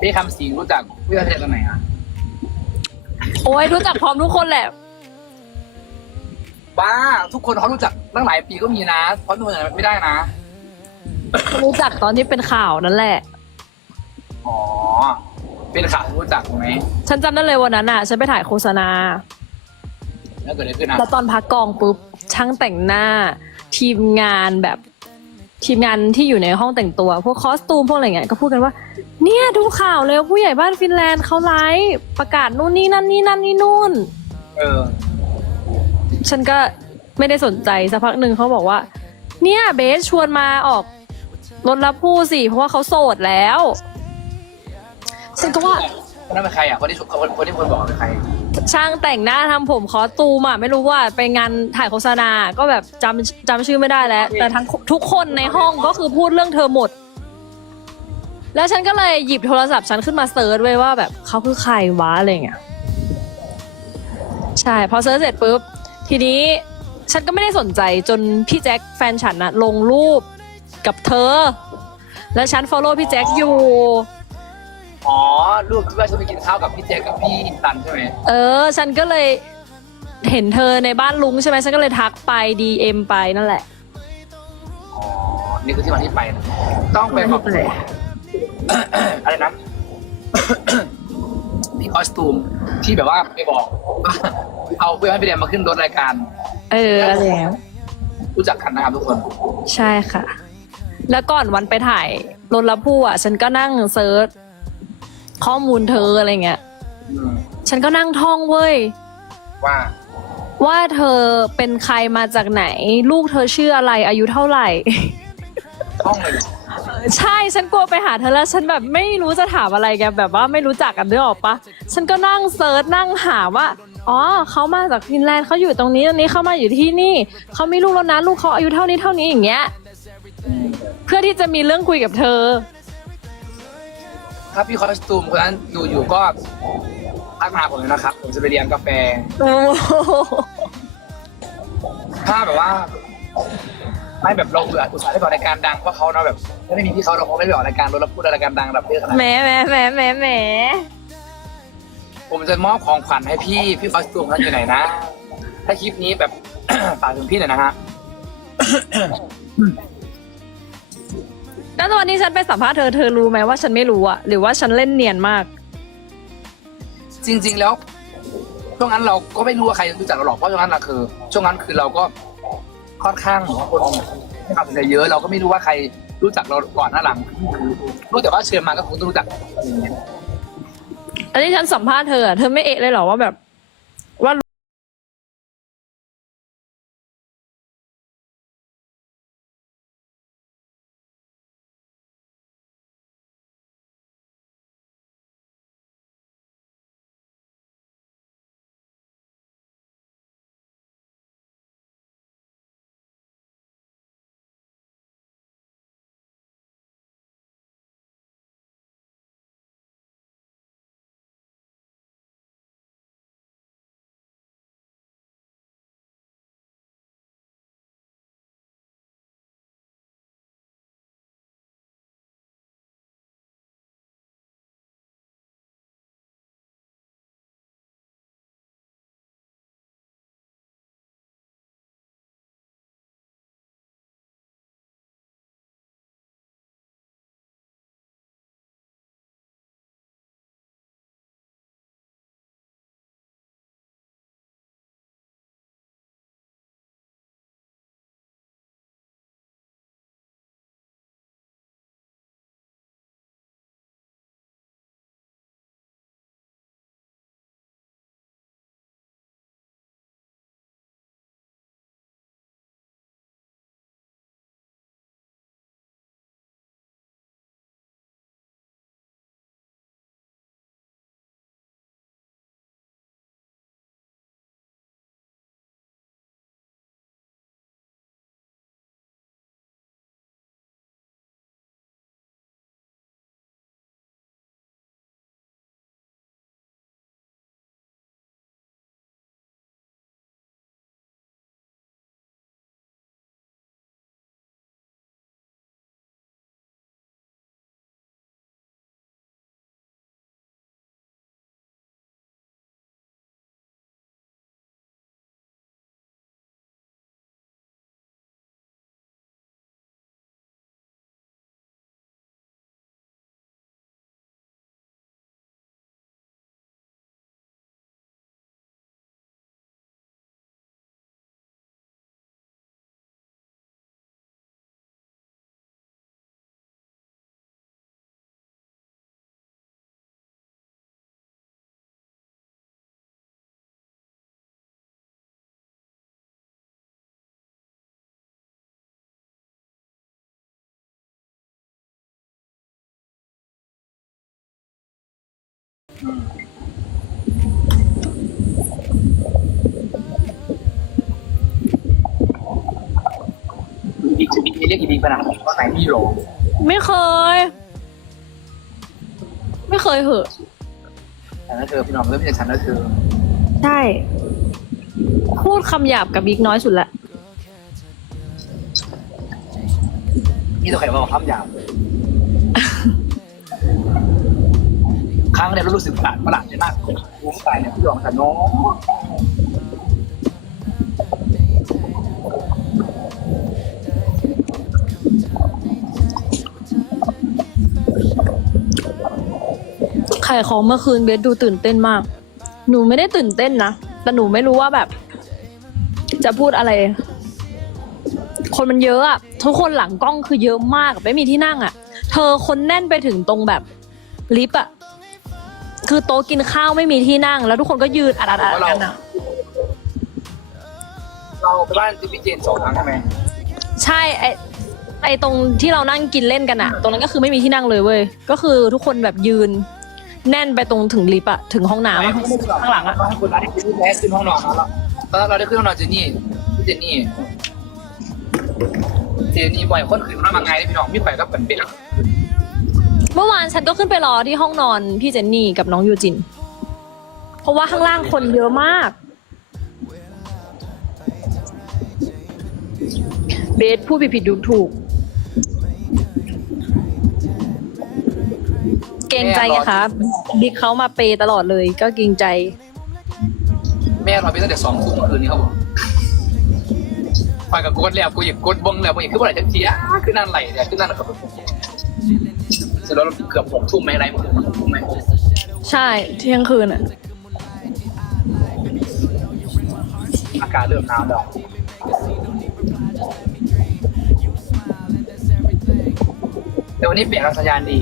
พี่คำสิงรู้จักพี่ประเทศตรงไหนอะโอ้ยรู้จักพร้อมทุกคนแหละ บ้าทุกคนเขารู้จักตั้งหลายปีก็มีนะ เพราะทุกคนไม่ได้นะ รู้จักตอนที่เป็นข่าวนั่นแหละ อ๋อ เป็นข่าวรู้จักถูกไหมฉันจำได้เลยวันนั้นอะ ฉันไปถ่ายโฆษณา แล้วเกิดอะไรขึ้นอะแล้วตอนพักกองปุ๊บช่างแต่งหน้า ทีมงานแบบทีมงานที่อยู่ในห้องแต่งตัว พวกคอสตูมพวกอะไรเงี้ยก็พูดกันว่า เนี่ยดูข่าวเลยว่าผู้ใหญ่บ้านฟินแลนด์เขาไลฟ์ประกาศนู่นนี่นั่นนี่นั่นนี่นู่น เออ ฉันก็ไม่ได้สนใจสักพักหนึ่งเขาบอกว่า เนี่ยเบสชวนมาออกรถรับผู้สิเพราะว่าเขาโสดแล้ว ฉันก็ว่าคนนั้นเป็นใครอะคนที่คนคนที่คนบอกเป็นใคร ช่างแต่งหน้าทำผมคอสตูมอะไม่รู้ว่าไปงานถ่ายโฆษณาก็แบบจำจำชื่อไม่ได้แล้ว แต่ทั้งทุกคนในห้องก็คือพูดเรื่องเธอหมด แล้วฉันก็เลยหยิบโทรศัพท์ฉันขึ้นมาเซิร์ชไว้ว่าแบบเขาคือใครวะอะไรเงี้ยใช่พอเซิร์ชเสร็จปุ๊บทีนี้ฉันก็ไม่ได้สนใจจนพี่แจ็คแฟนฉันนะลงรูปกับเธอ แล้วฉัน follow พี่แจ็คอยู่ อ๋อลูกที่ว่าฉันไปกินข้าวกับพี่เจกับพี่ตันใช่ไหมเออ ฉันก็เลยเห็นเธอในบ้านลุงใช่ไหมฉันก็เลยทักไป DM ไปนั่นแหละ อ๋อ นี่คือที่มาที่ไปนะต้องไปบอก อะไรนะพี่คอสตูมที่แบบว่าไปบอกว่าเอาเพื่อนให้ไปเรียนมาขึ้นรถรายการเอออะไรอย่างเงี้ยรู้จักกันนะครับทุกคนใช่ค่ะ แล้วก่อนวันไปถ่ายรถละพู่อะ ฉันก็นั่งเซิร์ชข้อมูลเธออะไรเงี้ย อืมฉันก็นั่งท่องเว้ย ว่าว่าเธอเป็นใครมาจากไหน ลูกเธอชื่ออะไรอายุเท่าไหร่ ห้องเลยเหรอ ใช่ฉันกลัวไปหาเธอแล้วฉันแบบไม่รู้จะถามอะไรแกแบบว่าไม่รู้จักกันด้วยหรอกปะฉันก็นั่งเซิร์ชนั่งหาว่าอ๋อเขามาจากฟินแลนด์เขาอยู่ตรงนี้ตรงนี้เขามาอยู่ที่นี่เขามีลูกแล้วนะลูกเขาอายุเท่านี้เท่านี้อย่างเงี้ยอืมเพื่อที่จะมีเรื่องคุยกับเธอ ถ้าพี่คอสตูมคนนั้นดูอยู่ก็ทักมาหาผมเลยนะครับ ผมจะไปเรียนกาแฟโอ้โหถ้าแบบว่า ไม่แบบเราเบื่ออุตส่าห์ได้ไปออกรายการดังเพราะเขาเนาะแบบถ้าไม่มีพี่เขาเราคงไม่ได้ไปออกรายการรถรับพูดรายการดังแบบเยอะขนาดแหมนั้นแหมแหมแหมแหมผมจะมอบของขวัญให้พี่พี่คอสตูมท่านอยู่ไหนนะ ถ้าคลิปนี้แบบ ฝากถึงพี่หน่อยนะฮะ แล้วตอนนี้ฉันไปสัมภาษณ์เธอเธอรู้ไหมว่าฉันไม่รู้อะหรือว่าฉันเล่นเนียนมาก จริง ๆ แล้วช่วงนั้นเราก็ไม่รู้ว่าใครรู้จักเราหรอกเพราะช่วงนั้นเราคือช่วงนั้นคือเราก็ ค่อนข้างคนให้ความสนใจเยอะ เราก็ไม่รู้ว่าใครรู้จักเราก่อนหน้าหลัง รู้แต่ว่าเชิญมาก็คงต้องรู้จัก อันนี้ฉันสัมภาษณ์เธออะเธอไม่เอะเลยเหรอว่าแบบ อีกจะมีเรียกอีดีปะนะว่าไหนพี่หรอไม่เคย ไม่เคยเหอะฉันนะเธอพี่น้องเริ่มจากฉันแล้วเธอใช่ พูดคำหยาบกับบิ๊กน้อยสุดละ นี่ตัวใครมาบอกคำหยาบ ครั้งเนี่ยรู้สึกประหลาดประหลาดใจมากวงสายเนี่ยพี่หลองแต่น้องขายของเมื่อคืนเบสดูตื่นเต้นมาก หนูไม่ได้ตื่นเต้นนะ แต่หนูไม่รู้ว่าแบบ จะพูดอะไร คนมันเยอะอะทุกคนหลังกล้องคือเยอะมาก ไม่มีที่นั่งอะเธอคนแน่นไปถึงตรงแบบลิฟต์อะ คือโต๊ะกินข้าวไม่มีที่นั่ง แล้วทุกคนก็ยืนอัดอัดอัดกันอะเราไปบ้านพี่เจนสองครั้งใช่ไหมใช่ไอไอตรงที่เรานั่งกินเล่นกันอะตรงนั้นก็คือไม่มีที่นั่งเลยเว้ยก็คือทุกคนแบบยืน แน่นไปตรงถึงลิฟต์อะถึงห้องน้ำอะข้างหลังอะให้คนร้านที่ขึ้นแพ้ขึ้นห้องนอนแล้วตอนนั้นเราได้ขึ้นห้องนอนเจนนี่พี่เจนนี่เจนนี่บ่อยคนขึ้นมามาไงพี่น้องพี่ไปก็เป็นเป็น เมื่อวานฉันก็ขึ้นไปรอที่ห้องนอนพี่เจนนี่กับน้องยูจิน เพราะว่าข้างล่างคนเยอะมาก เบสพูดผิดผิดถูกถูก เกรงใจไงคะบิ๊กเขามาเปย์ตลอดเลยก็เกรงใจ แม่เราไปตั้งแต่สองทุ่มคืนนี้ครับผมไปกับกดแล้วกูอยากกดบงแล้วกูอยากขึ้นเมื่อไหร่จะเทียขึ้นนั่นไหลเนี่ยขึ้นนั่นกับเส ร็จแล้วเราเกือบหกทุ่มไหมไรหมดหกทุ่มไหมใช่เที่ยงคืนอะ อากาศเริ่มหนาวแล้วแต่วันนี้เปลี่ยนรัสัญญาณดี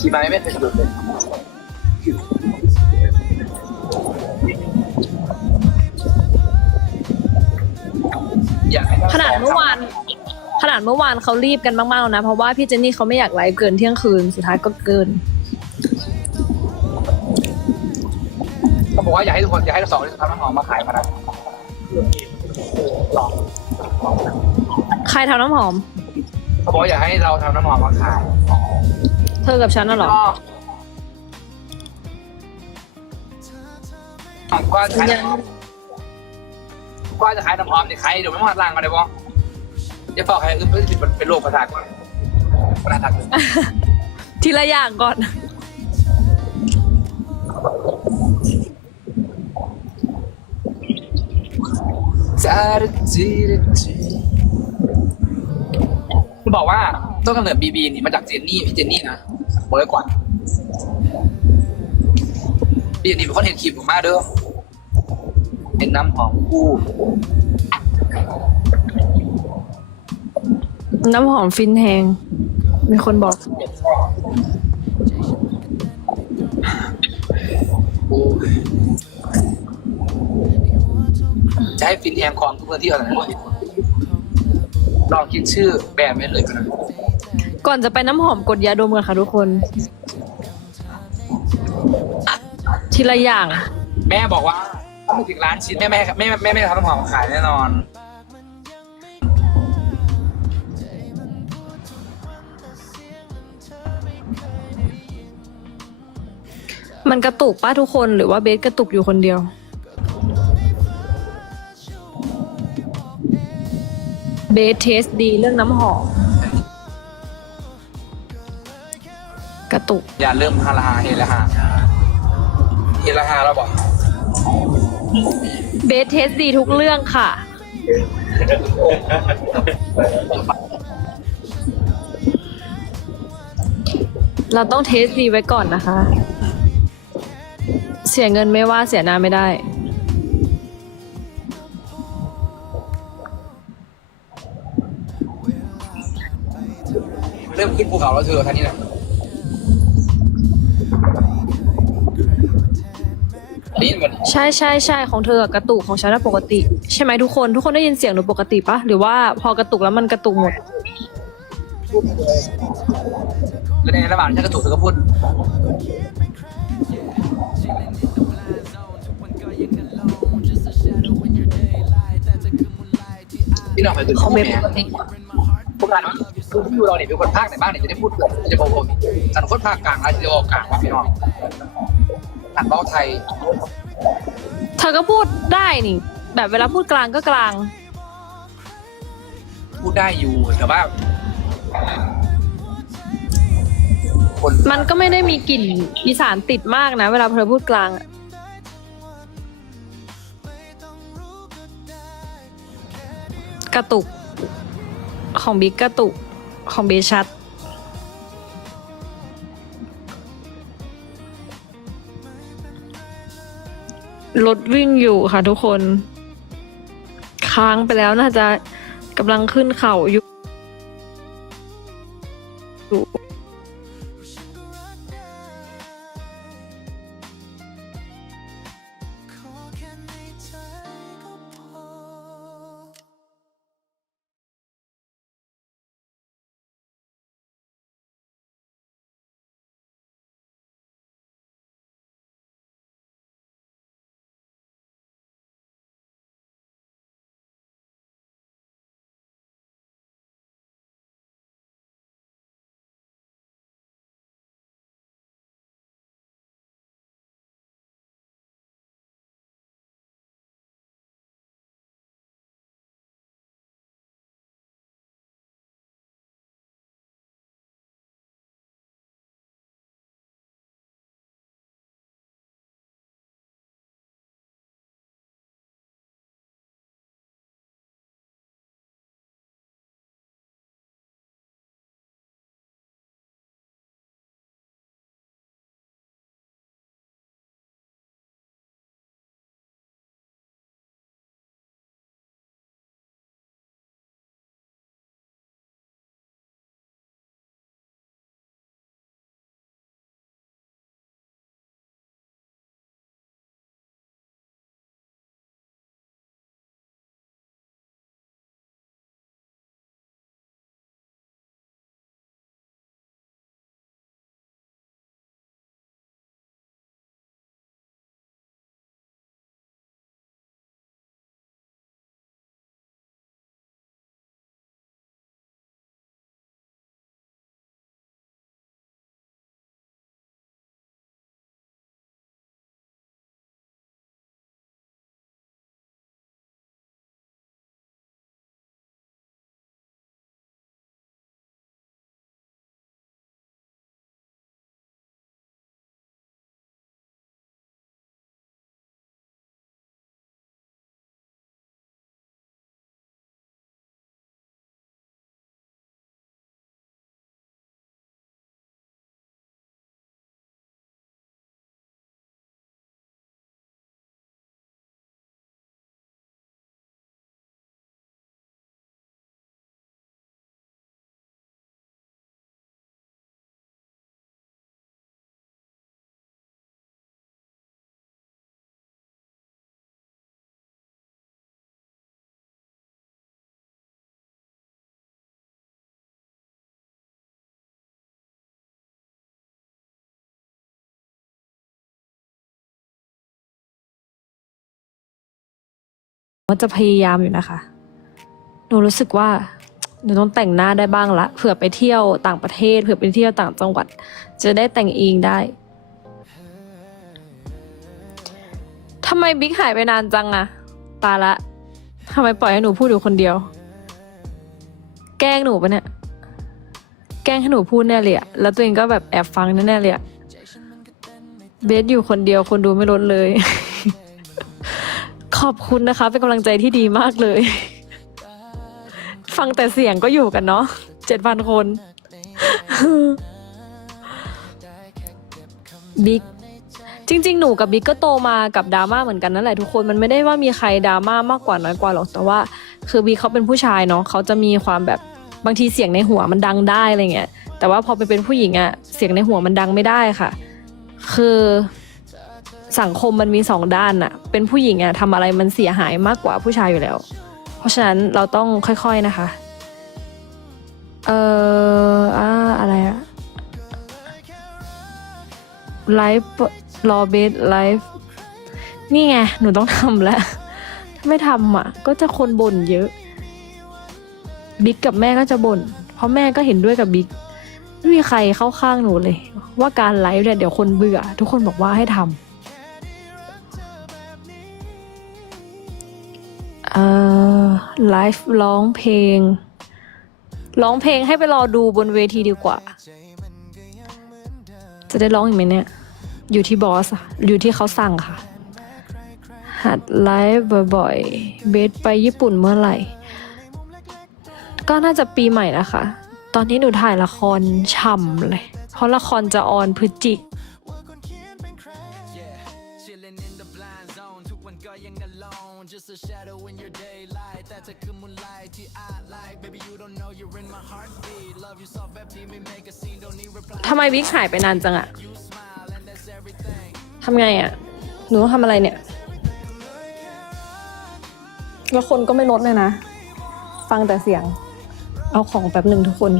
ขี่มาไม่เคยสะดุดเลยอยากให้ขนาดเมื่อวาน ขนาดเมื่อวานเขารีบกันมากๆแล้วนะ เพราะว่าพี่เจนนี่เขาไม่อยากไลฟ์เกินเที่ยงคืน สุดท้ายก็เกิน เขาบอกว่าอยากให้ทุกคนอยากให้ทั้งสองทำน้ำหอมมาขายมานะลองใครทำน้ำหอม เขาบอกว่าอยากให้เราทำน้ำหอมมาขายเธอกับฉันน่ะเหรอ ก็ก็ขายน้ำหอมก็จะขายน้ำหอมเนี่ยขายเดี๋ยวไม่มาล้างมาได้ปะ จะฝากใครอื่นเพื่อจะเป็นโรคประสาทก่อนประสาททีละอย่างก่อนคือบอกว่าต้นกำเนิดบีบีนี่มาจากเจนนี่พี่เจนนี่นะบอกไว้ก่อนพี่เจนนี่เป็นคนเห็นคลิปผมมากเด้อเป็นน้ำหอมคู่ น้ำหอมฟินแหงมีคนบอก จะให้ฟินแฮมคองทุกพื้นที่อะไรนะลองคิดชื่อแบรนด์ไว้เลยก็ได้ก่อนจะไปน้ำหอมกดยาดมกันค่ะทุกคน ทีละอย่าง แม่บอกว่าถ้าไม่ถึงร้านชิ้นแม่แม่แม่แม่ไม่ทำน้ำหอมขายแน่นอน มันกระตุกป้าทุกคนหรือว่าเบสกระตุกอยู่คนเดียว เบสเทสดีเรื่องน้ำหอม กระตุก อย่าเริ่มฮาราฮาเฮลาฮาเฮลาฮาเราบอกเบสเทสดีทุกเรื่องค่ะ เราต้องเทสดีไว้ก่อนนะคะเสียเงินไม่ว่าเสียหน้าไม่ได้ เริ่มขึ้นภูเขาแล้วเธอท่านี้แหละนี่เหมือนใช่ใช่ใช่ของเธออะกระตุกของฉันอะปกติ ใช่ไหมทุกคน ทุกคนได้ยินเสียงหนูปกติปะหรือว่าพอกระตุกแล้วมันกระตุกหมด แล้วในระหว่างที่ฉันกระตุกเธอก็พูด พี่น้องเคยตื่นของเบแหฟมพวกเราคือที่อยู่เราเนี่ยเป็นคนภาคไหนบ้างเนี่ยจะได้พูดแบบจะบอกผมสันคนภาคกลางอะไรจะบอกกลางว่าพี่น้องหันเบ้าไทยเธอก็พูดได้นี่ แบบเวลาพูดกลางก็กลาง พูดได้อยู่แต่ว่าคนมันก็ไม่ได้มีกลิ่นอีสานติดมากนะ เวลาเธอพูดกลางอะ ระตุก ของบิ๊กกระตุก ของเบชัด รถวิ่งอยู่ค่ะทุกคน ค้างไปแล้วน่าจะกำลังขึ้นเขาอยู่ ว่าจะพยายามอยู่นะคะ หนูรู้สึกว่า หนูต้องแต่งหน้าได้บ้างละ เผื่อไปเที่ยวต่างประเทศ เผื่อไปเที่ยวต่างจังหวัด จะได้แต่งเองได้ทำไมบิ๊กหายไปนานจังอะตายละทำไมปล่อยให้หนูพูดอยู่คนเดียว แกล้งหนูปะเนี่ย แกล้งให้หนูพูดแน่เลยอะแล้วตัวเองก็แบบแอบฟังแน่ๆเลยอะเบสอยู่คนเดียวคนดูไม่ลดเลย อบคุณนะคะ เป็นกำลังใจที่ดีมากเลย ฟังแต่เสียงก็อยู่กันเนาะเจ็ดพันคน บิ๊กจริง ๆ หนูกับบิ๊กก็โตมากับดราม่าเหมือนกันนั่นแหละทุกคนมันไม่ได้ว่ามีใครดราม่ามากกว่าน้อยกว่าหรอกแต่ว่า คือบิ๊กเขาเป็นผู้ชายเนาะเขาจะมีความแบบบางทีเสียงในหัวมันดังได้อะไรเงี้ยแต่ว่าพอไปเป็นผู้หญิงอะเสียงในหัวมันดังไม่ได้ค่ะ คือ สังคมมันมีสองด้านอะเป็นผู้หญิงอะทำอะไรมันเสียหายมากกว่าผู้ชายอยู่แล้ว เพราะฉะนั้นเราต้องค่อยๆนะคะ เอ่ออ่าอะไรอะไลฟ์รอเบสไลฟ์นี่ไง หนูต้องทำแล้ว ถ้าไม่ทำอะ ก็จะคนบ่นเยอะ บิ๊กกับแม่ก็จะบ่น เพราะแม่ก็เห็นด้วยกับบิ๊กไม่มีใครเข้าข้างหนูเลย ว่าการไลฟ์เนี่ยเดี๋ยวคนเบื่อ ทุกคนบอกว่าให้ทำ ไลฟ์ร้องเพลง ร้องเพลงให้ไปรอดูบนเวทีดีกว่า จะได้ร้องอีกไหมเนี่ย อยู่ที่บอสอะอยู่ที่เขาสั่งค่ะ หัดไลฟ์บ่อยๆ เบสไปญี่ปุ่นเมื่อไหร่ ก็น่าจะปีใหม่นะคะ ตอนนี้หนูถ่ายละครช่ำเลย เพราะละครจะออนพฤศจิก just a shadow in your daylight แต่เธอคือ moonlight ที่ I like baby you don't know you're in my heartbeat love you soft แบบที่ไม่ make a scene don't need reply ทำไมวิกหายไปนานจังอะทำไงอะหนูต้องทำอะไรเนี่ย แล้วคนก็ไม่ลดเลยนะ ฟังแต่เสียง เอาของแป๊บหนึ่งทุกคน